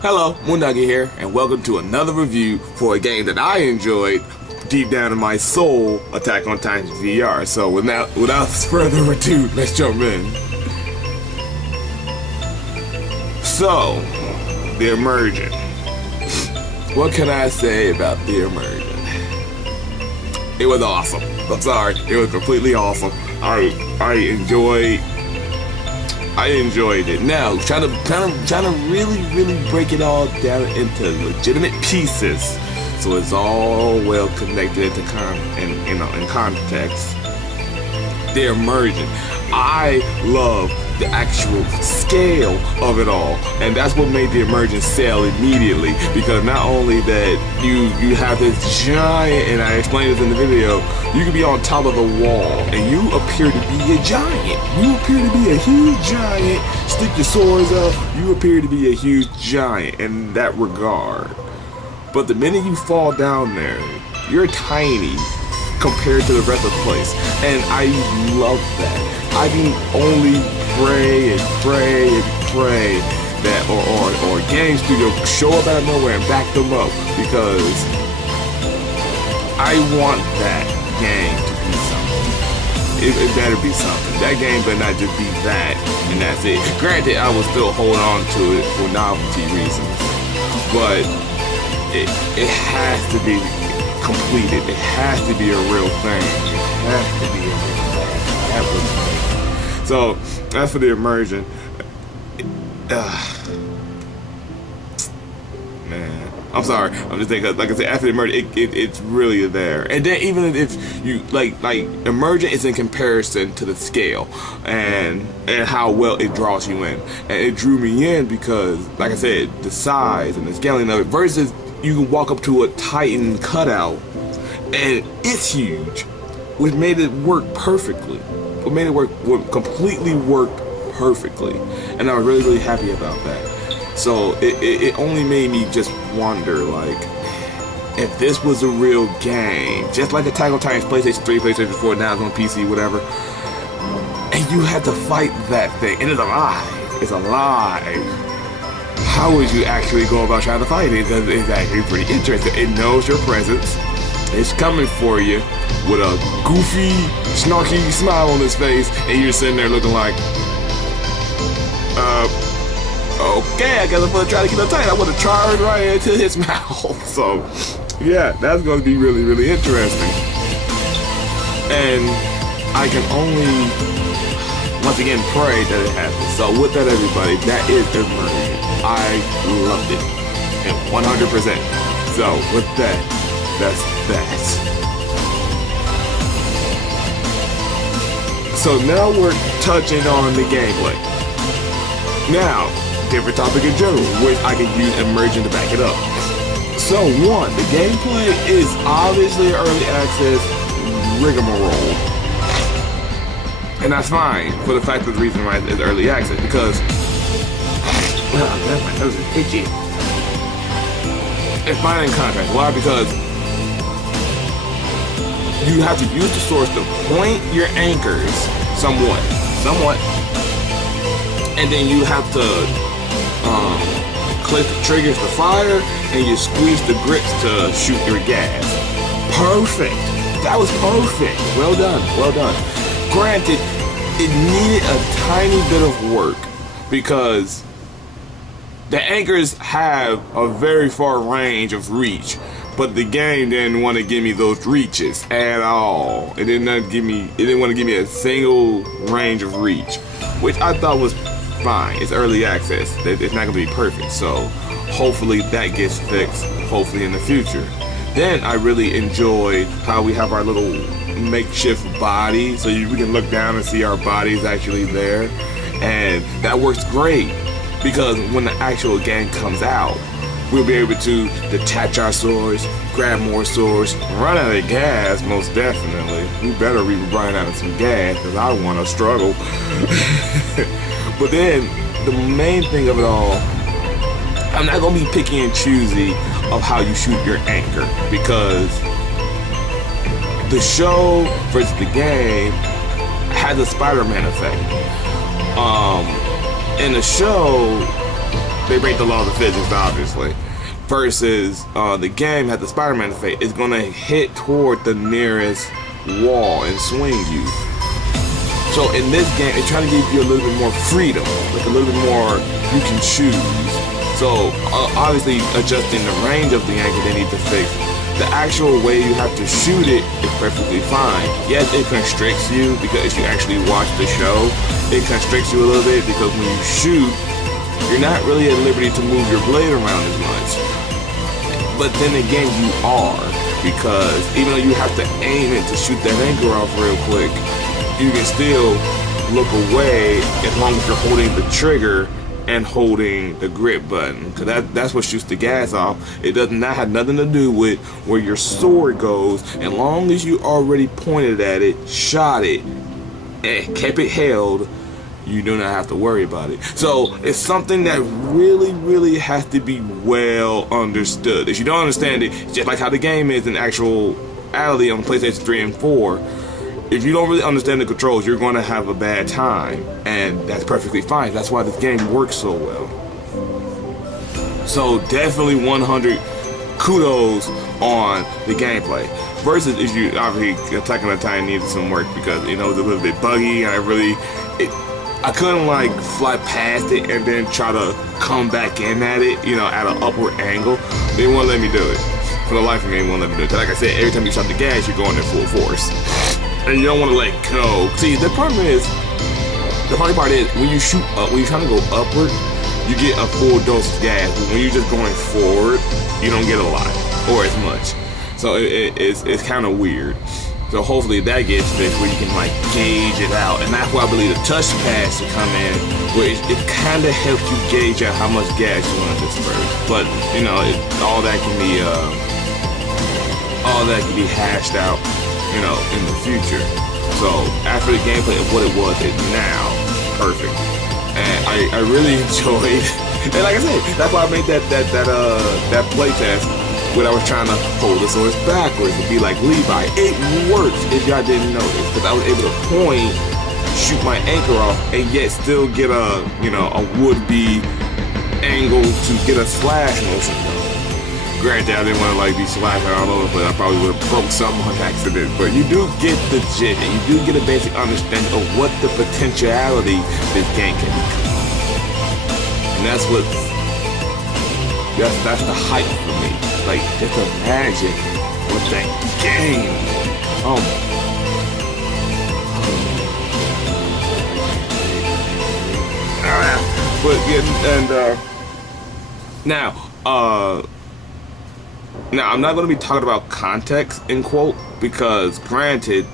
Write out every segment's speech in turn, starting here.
Hello, Moondoggie here, and welcome to another review for a game that I enjoyed deep down in my soul, Attack on Titan VR. So without further ado, let's jump in. So, the Immersion. What can I say about the Immersion? It was awesome. I'm sorry, it was completely awesome. I enjoyed it. Now, trying to really break it all down into legitimate pieces, so it's all well connected in context. The Immersion. I love the actual scale of it all, and that's what made the Immersion sell immediately. Because not only that you have this giant, and I explained this in the video, you can be on top of the wall and you appear to be a giant. You appear to be a huge giant. Stick your swords up, you appear to be a huge giant in that regard. But the minute you fall down there, you're tiny compared to the rest of the place, and I love that. I can only pray that or game studio show up out of nowhere and back them up, because I want that game to be something. It better be something. That game better not just be that and that's it. Granted, I will still hold on to it for novelty reasons, but it has to be completed. It has to be a real thing. It has to be a real thing. That was great. So, as for the Immersion, man, I'm sorry. I'm just thinking, like I said, after the Immersion, it's really there. And then even if you like Immersion is in comparison to the scale and how well it draws you in, and it drew me in because, like I said, the size and the scaling of it versus you can walk up to a Titan cutout and it's huge, which made it work perfectly. What made it completely work perfectly, and I was really happy about that. So it only made me just wonder, like, if this was a real game, just like Attack on Titan's PlayStation 3, PlayStation 4, now it's on PC, whatever, and you had to fight that thing, and it's alive. It's alive. How would you actually go about trying to fight it? It's actually pretty interesting. It knows your presence. It's coming for you with a goofy, snarky smile on his face, and you're sitting there looking like, okay, I guess I'm gonna try to get him tight. I want to charge right into his mouth. So, yeah, that's gonna be really interesting. And I can only, once again, pray that it happens. So with that, everybody, that is Immersion. I loved it, and 100%. So with that, that's that. So now we're touching on the gameplay. Now, different topic in general, which I can use Immersion to back it up. So one, the gameplay is obviously early access rigmarole. And that's fine for the fact that the reason why it's early access, because my nose is itchy. It's fine in contrast. Why? Because you have to use the source to point your anchors somewhat, and then you have to click the triggers to fire, and you squeeze the grips to shoot your gas. Perfect. That was perfect. Well done. Well done. Granted, it needed a tiny bit of work because the anchors have a very far range of reach, but the game didn't want to give me those reaches at all. It didn't want to give me a single range of reach, which I thought was fine. It's early access. It's not gonna be perfect, so hopefully that gets fixed, hopefully in the future. Then I really enjoyed how we have our little makeshift body, so we can look down and see our bodies actually there, and that works great because when the actual game comes out, we'll be able to detach our swords, grab more swords, run out of gas, most definitely. We better be running out of some gas, because I want to struggle. But then, the main thing of it all, I'm not going to be picky and choosy of how you shoot your anchor, because the show versus the game has a Spider-Man effect. In the show, they break the laws of physics, obviously. Versus the game has the Spider-Man effect. It's gonna hit toward the nearest wall and swing you. So in this game, it's trying to give you a little bit more freedom, like a little bit more you can choose. So obviously adjusting the range of the angle they need to fix. The actual way you have to shoot it is perfectly fine. Yes, it constricts you because if you actually watch the show, it constricts you a little bit because when you shoot, you're not really at liberty to move your blade around as much. But then again, you are, because even though you have to aim it to shoot that anchor off real quick, you can still look away as long as you're holding the trigger and holding the grip button, because that's what shoots the gas off. It does not have nothing to do with where your sword goes. As long as you already pointed at it, shot it, and kept it held, you do not have to worry about it. So it's something that really, really has to be well understood. If you don't understand it, just like how the game is in actuality on PlayStation 3 and 4, if you don't really understand the controls, you're going to have a bad time, and that's perfectly fine. That's why this game works so well. So definitely 100 kudos on the gameplay. Versus if you obviously Attack on Titan needed some work because it was a little bit buggy, and I couldn't like fly past it and then try to come back in at it, at an upward angle. They won't let me do it. For the life of me, they won't let me do it. Like I said, every time you shot the gas, you're going in full force. And you don't want to let go. See, the funny part is, when you shoot up, when you're trying to go upward, you get a full dose of gas. But when you're just going forward, you don't get a lot, or as much. So it's kind of weird. So hopefully that gets fixed where you can like gauge it out. And that's why I believe the touch pads should come in, where it kind of helps you gauge out how much gas you want to disperse. But all that can be hashed out, in the future. So after the gameplay of what it was, it's now perfect. And I really enjoyed. And like I said, that's why I made that playtest when I was trying to hold the swords backwards and be like Levi. It works if y'all didn't notice, because I was able to point, shoot my anchor off, and yet still get a would-be angle to get a slash motion. Granted, I didn't want to be slashing all over, but I probably would have broke something on accident. But you do get the gist, and you do get a basic understanding of what the potentiality this game can become. And that's the hype for me. Like, just imagine what that game. Oh my. But yeah, and now I'm not going to be talking about context in quote, because granted,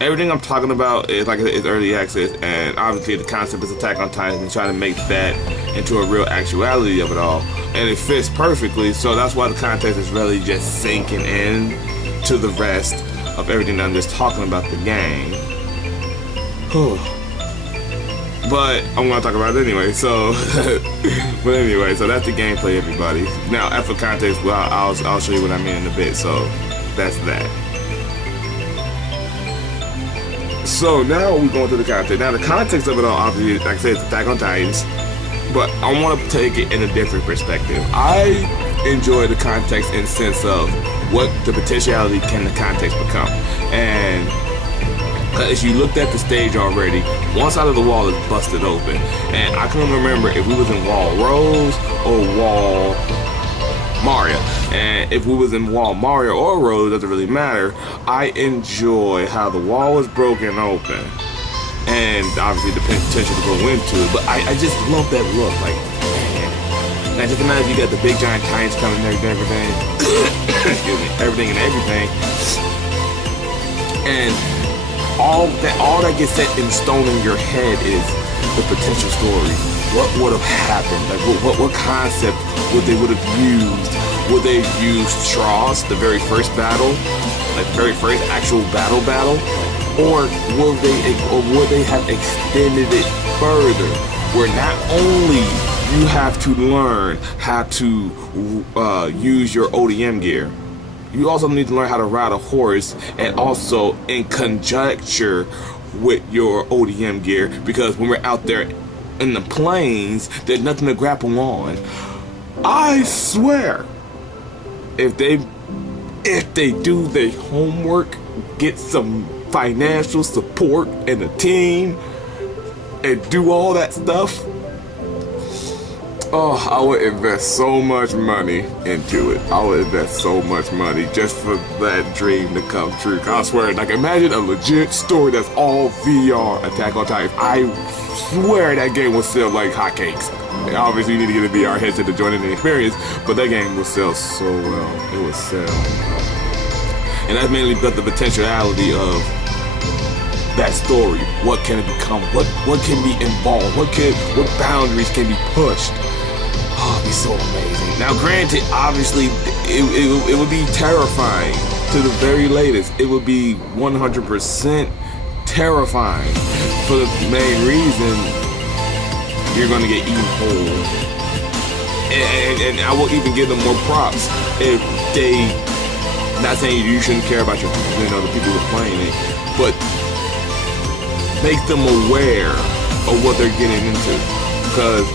everything I'm talking about is like it's early access, and obviously the concept is Attack on Titan and trying to make that into a real actuality of it all, and it fits perfectly. So that's why the context is really just sinking in to the rest of everything that I'm just talking about the game. But I'm gonna talk about it anyway. So, but anyway, so that's the gameplay, everybody. Now, after context, well, I'll show you what I mean in a bit. So that's that. So now we're going to the context. Now the context of it all, obviously, like I said, it's Attack on Titans. But I want to take it in a different perspective. I enjoy the context in the sense of what the potentiality can the context become. And as you looked at the stage already, one side of the wall is busted open. And I couldn't remember if we was in Wall Rose or Wall Mario. And if we was in Wall Mario or Rose, doesn't really matter. I enjoy how the wall was broken open. And obviously the potential to go into it. But I just love that look. Like, man. Now just imagine you got the big giant titans coming and everything. Excuse me. Everything and everything. And all that gets set in stone in your head is the potential story. What would have happened? Like what concept would they would have used? Would they have used Tross, the very first battle, like the very first actual battle, or would they have extended it further, where not only you have to learn how to use your ODM gear, you also need to learn how to ride a horse, and also in conjecture with your ODM gear, because when we're out there in the plains, there's nothing to grapple on. I swear, if they do their homework, get some financial support and a team, and do all that stuff, oh, I would invest so much money into it. I would invest so much money just for that dream to come true. I swear, like, imagine a legit story that's all VR Attack on Titan. I swear that game will sell like hotcakes. Obviously, you need to get a VR headset to join in the experience, but that game will sell so well. It will sell. And that's mainly because the potentiality of that story. What can it become? What can be involved? What boundaries can be pushed? Oh, it'd be so amazing. Now, granted, obviously, it would be terrifying to the very latest. It would be 100% terrifying for the main reason you're going to get eaten whole. And I will even give them more props if they, not saying you shouldn't care about the people who are playing it, but make them aware of what they're getting into. Because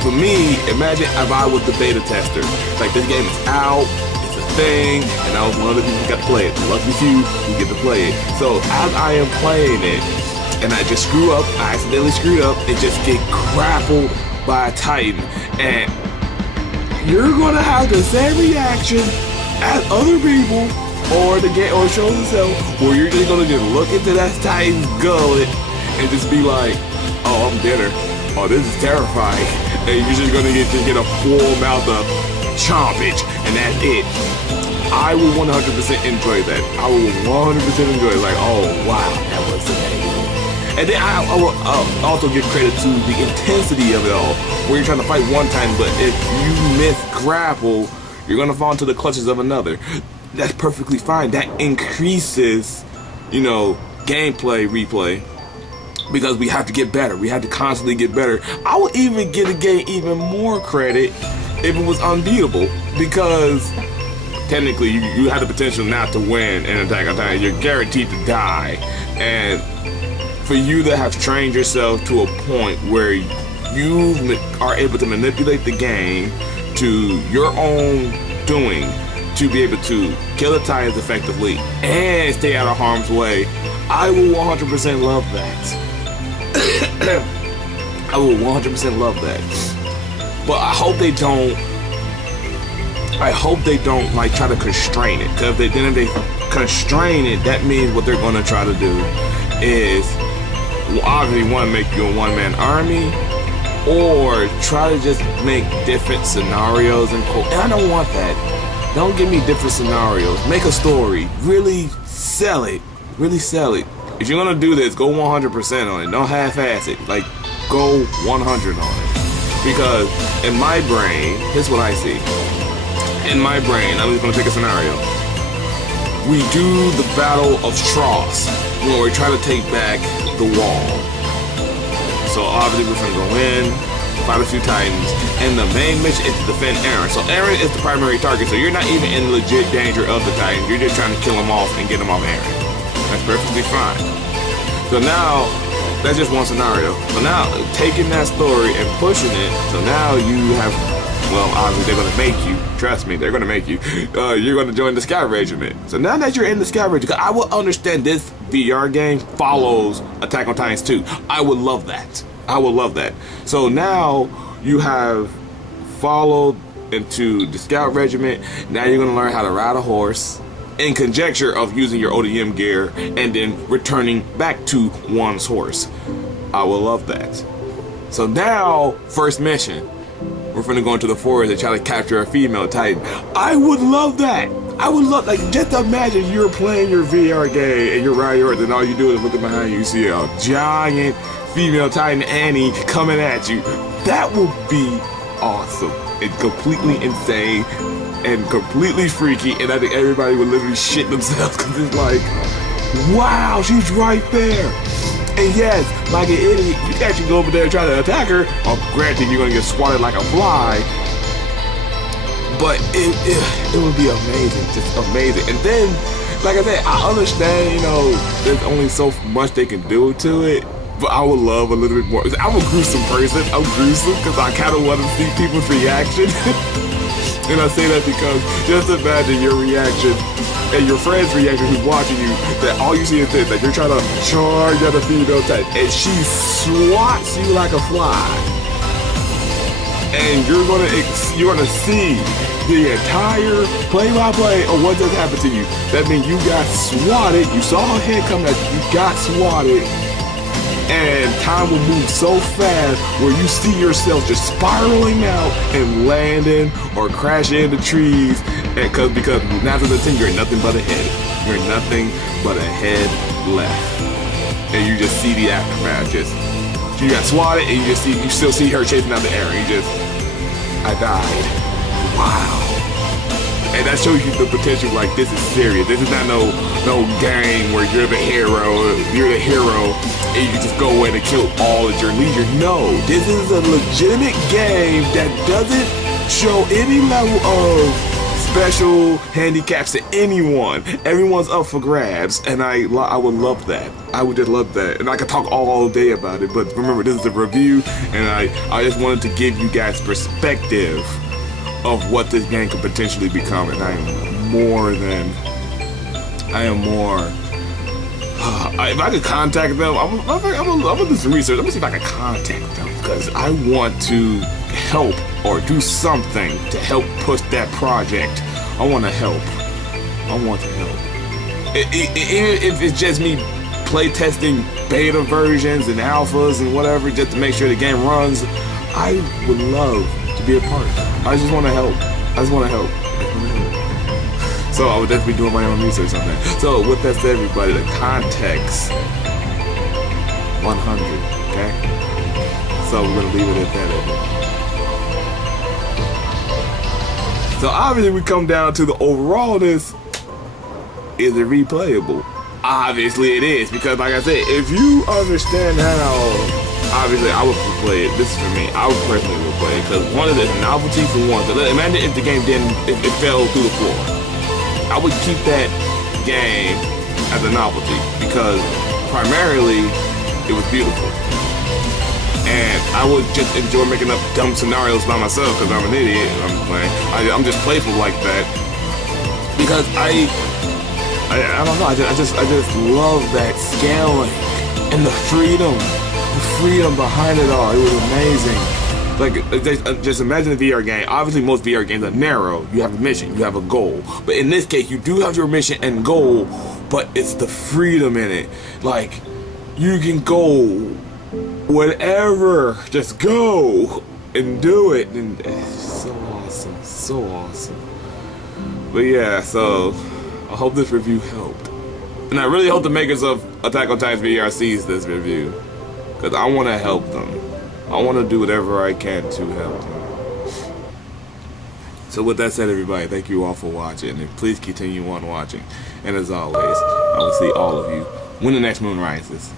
for me, imagine if I was the beta tester. Like, this game is out, it's a thing, and I was one of the people who got to play it. Lucky few who get to play it. So as I am playing it, and I just screw up, I accidentally screwed up, and just get grappled by a Titan, and you're gonna have the same reaction as other people, or the game, or show itself, where you're just gonna just look into that Titan's gullet and just be like, oh, I'm dinner. Oh, this is terrifying. And you're just gonna get a full mouth of chompage, and that's it. I will 100% enjoy that. I will 100% enjoy it. Like, oh wow, that was amazing. And then I will also give credit to the intensity of it all, where you're trying to fight one time, but if you miss grapple, you're gonna fall into the clutches of another. That's perfectly fine. That increases, gameplay replay. Because we have to get better. We have to constantly get better. I would even give the game even more credit if it was unbeatable. Because technically you have the potential not to win in Attack on Titan. You're guaranteed to die. And for you to have trained yourself to a point where you are able to manipulate the game to your own doing, to be able to kill the Titans effectively and stay out of harm's way, I will 100% love that. I will 100% love that. But I hope they don't like try to constrain it. Because if they constrain it, that means what they're going to try to do is obviously want to make you a one-man army, or try to just make different scenarios and I don't want that. Don't give me different scenarios. Make a story. Really sell it. Really sell it. If you're gonna do this, go 100% on it. Don't half-ass it. Like, go 100 on it. Because in my brain, here's what I see. In my brain, I'm just gonna take a scenario. We do the Battle of Tross, when we're trying to take back the wall. So obviously we're gonna go in, fight a few Titans, and the main mission is to defend Eren. So Eren is the primary target, so you're not even in legit danger of the Titans. You're just trying to kill them off and get them off Eren. That's perfectly fine. So now, that's just one scenario. So now, taking that story and pushing it, so now you have, well, obviously they're going to make you, trust me, they're going to make you, you're going to join the Scout Regiment. So now that you're in the Scout Regiment, I will understand this VR game follows Attack on Titans 2. I would love that. I would love that. So now, you have followed into the Scout Regiment. Now you're going to learn how to ride a horse, in conjecture of using your ODM gear and then returning back to one's horse. I will love that. So now, first mission, we're gonna go into the forest and try to capture a female Titan. I would love that. I would love, like, just imagine you're playing your VR game and you're riding yours and all you do is look behind you, you see a giant female Titan Annie coming at you. That would be awesome and completely insane and completely freaky, and I think everybody would literally shit themselves because it's like, wow, she's right there. And yes, like an idiot, you can actually go over there and try to attack her. Granted, you're gonna get swatted like a fly, but it would be amazing, just amazing. And then, like I said, I understand, there's only so much they can do to it, but I would love a little bit more. I'm a gruesome person. I'm gruesome because I kind of want to see people's reaction. And I say that because just imagine your reaction and your friend's reaction who's watching you, that all you see is this, that you're trying to charge at a female type, and she swats you like a fly. And you're gonna see the entire play-by-play of what just happened to you. That means you got swatted, you saw her head coming at you, got swatted, and time will move so fast where you see yourself just spiraling out and landing or crashing into trees, and because 9 out of 10 you're nothing but a head. You're nothing but a head left, and you just see the aftermath. You got swatted, and you still see her chasing out the air. And you just, I died. Wow. And that shows you the potential. Like, this is serious. This is not no game where you're the hero. You're the hero, and you can just go away and kill all at your leisure. No, this is a legitimate game that doesn't show any level of special handicaps to anyone. Everyone's up for grabs, and I would love that. I would just love that, and I could talk all day about it. But remember, this is a review, and I just wanted to give you guys perspective of what this game could potentially become, and I am more. If I could contact them, I'm gonna do some research. I'm gonna see if I can contact them, because I want to help or do something to help push that project. I want to help. If it's just me play testing beta versions and alphas and whatever, just to make sure the game runs, I would love to be a part. I just want to help. So I would definitely be doing my own research on that. So with that said, everybody, the context 100. Okay. So we're gonna leave it at that. So obviously we come down to the overallness. Is it replayable? Obviously it is, because like I said, if you understand how, obviously I would play it. This is for me. I would personally would play it, because one of the novelty for one. So imagine if the game if it fell through the floor. I would keep that game as a novelty, because primarily it was beautiful. And I would just enjoy making up dumb scenarios by myself, because I'm an idiot. I'm just playful like that, because I don't know. I just love that scaling and the freedom behind it all. It was amazing. Like, just imagine a VR game. Obviously, most VR games are narrow. You have a mission, you have a goal. But in this case, you do have your mission and goal, but it's the freedom in it. Like, you can go whatever, just go and do it, and it's so awesome. But yeah, so I hope this review helped, and I really hope the makers of Attack on Titan VR sees this review, because I want to help them. I want to do whatever I can to help them. So with that said, everybody, thank you all for watching, and please continue on watching. And as always, I will see all of you when the next moon rises.